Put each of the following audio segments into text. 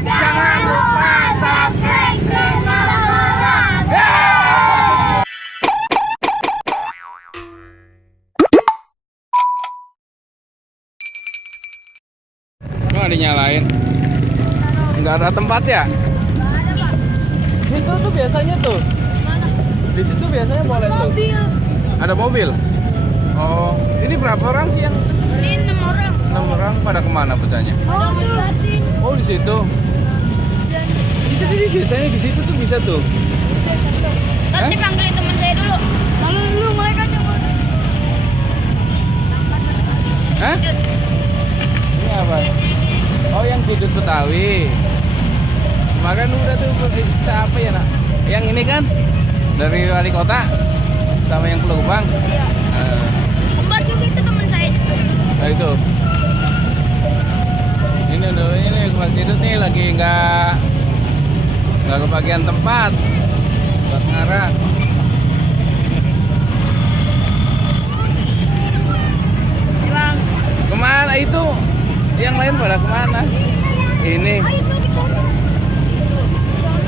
Jangan lupa subscribe channel Lola. Nggak dinyalain. Nggak ada tempat ya? Situ tuh biasanya tuh. Di situ biasanya boleh tuh. Ada mobil. Oh, ini berapa orang sih yang? Ini 6 orang. 6 orang pada kemana bocahnya? Oh, di situ. Itu jadi biasanya di situ tuh bisa tuh. Terus dipanggilin teman saya dulu. Kamu dulu mereka coba. Hah? Ini apa? Oh, yang Gudeg Betawi. Kemarin udah tuh siapa ya, Nak? Yang ini kan dari wali kota sama yang Pulau Gebang. Iya. Kembar juga itu teman saya juga. Nah itu. Ini Mas Didut nih lagi nggak kebagian tempat buat ngarah. Ya, Bang. Kemana itu? Yang lain pada kemana? Ini.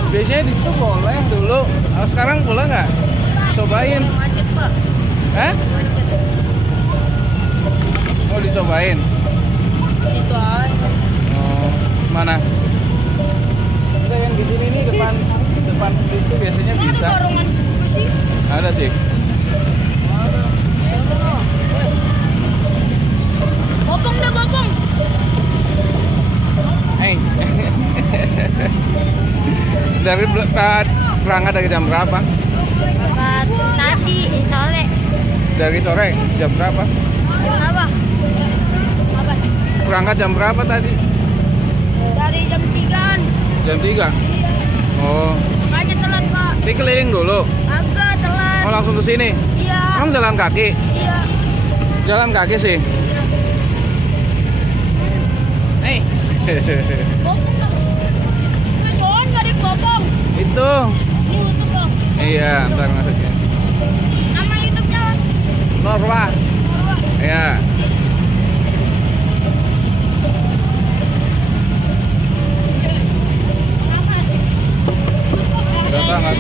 Biasanya di situ boleh dulu. Oh, sekarang boleh nggak? Cobain. Macet, Pak. Hah? Macet. Mau dicobain? Situ aja. Oh, mana? Ada yang di sini nih depan itu biasanya Ada bisa. barongan juga sih. Ada sih. Bopong dah, bopong. Dari berangkat dari jam berapa? Tadi sore. Dari sore jam berapa? Apa? Apa? Berangkat jam berapa tadi? Dari jam 3-an. Jam 3. Oh, Makanya telat, Pak. ini keliling dulu. Agak telat. Oh, langsung ke sini. Iya. Emang jalan kaki? Iya. Jalan kaki sih. Bopong dah. Jangan nggak dipotong. Itu. Ini YouTube kok. Iya, ntar masukin. Nama YouTube-nya apa? Norwa. Iya.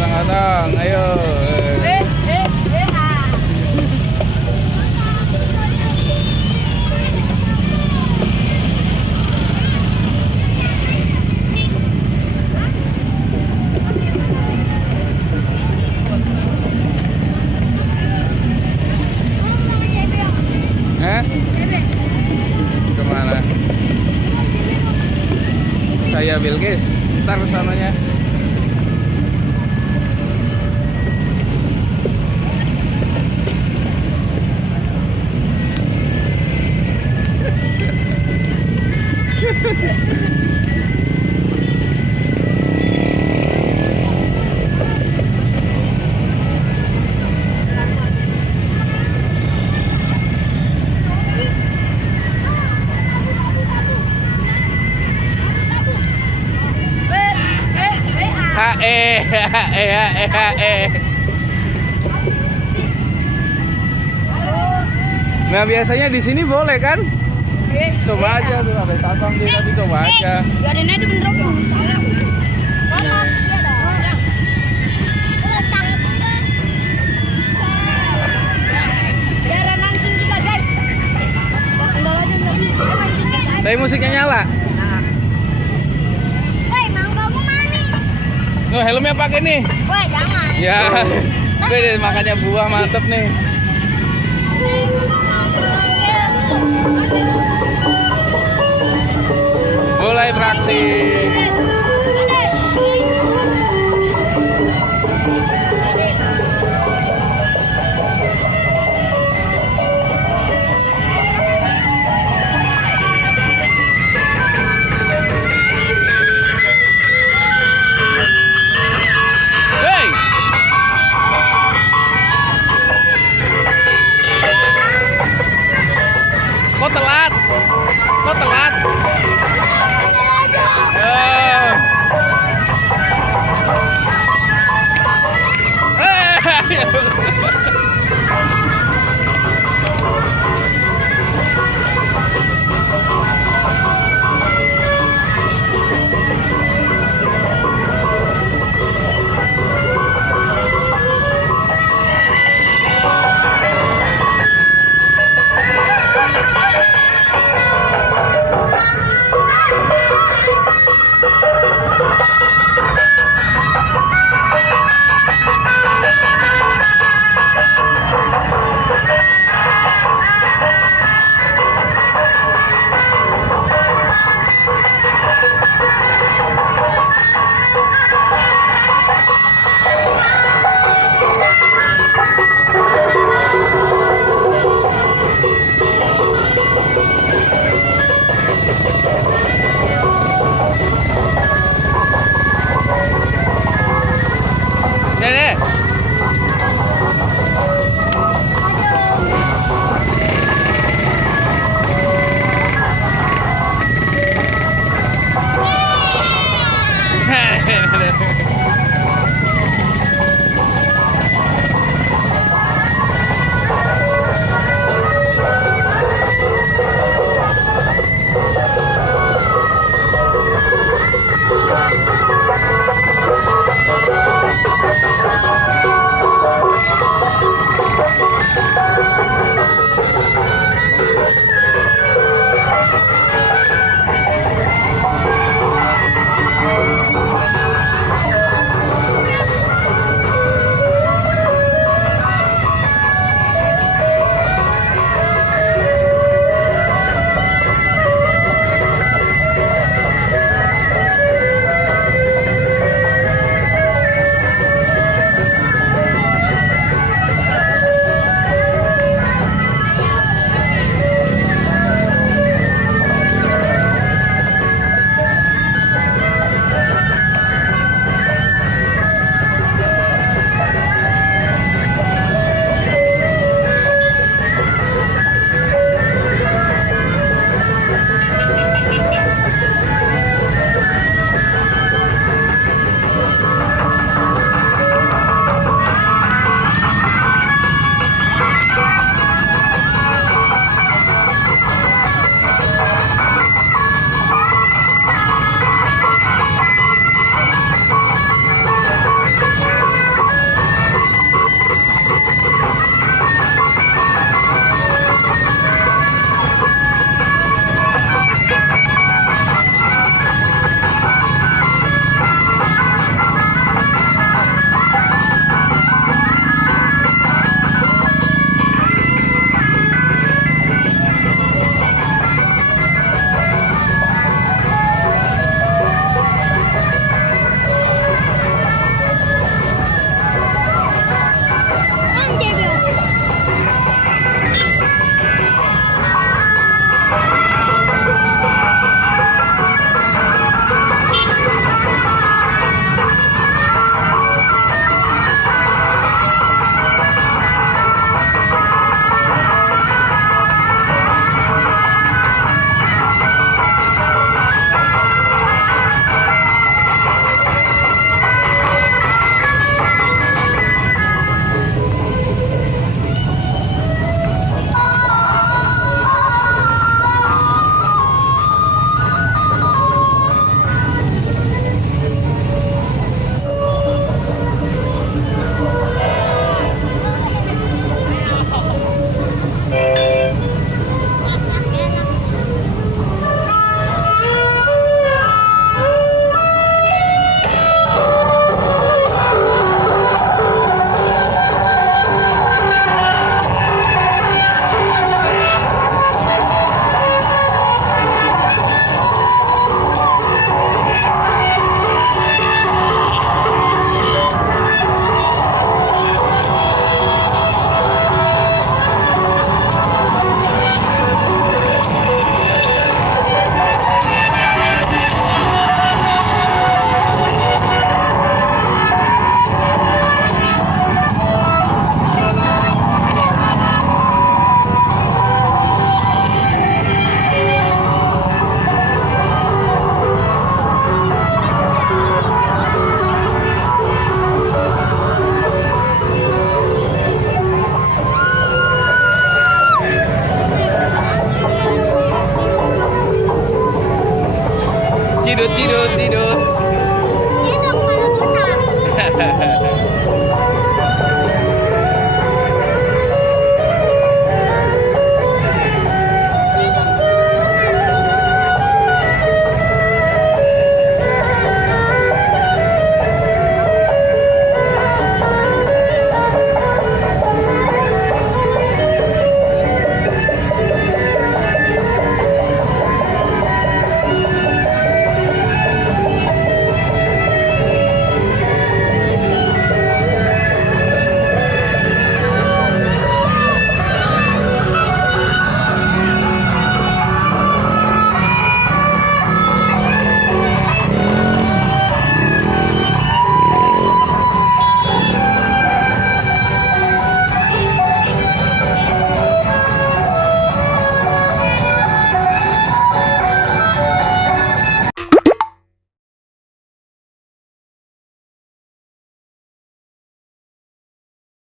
Datang. Ayo. Eh? Kemana? Saya Bilkis. Ntar kesananya. Nah, biasanya di sini boleh kan? Coba aja tuh, ada tatang dia tadi, coba aja. Biarin aja bener kok. Biar langsung kita, guys. Kendal aja ntar. Tapi musiknya nyala. Woi, mau kamu mana? Nuh, helmnya pakai nih. Woi, jangan. Ya. Beda makannya buah mantep nih. Mulai beraksi. Hey! Kok telat? Kok telat? Oh.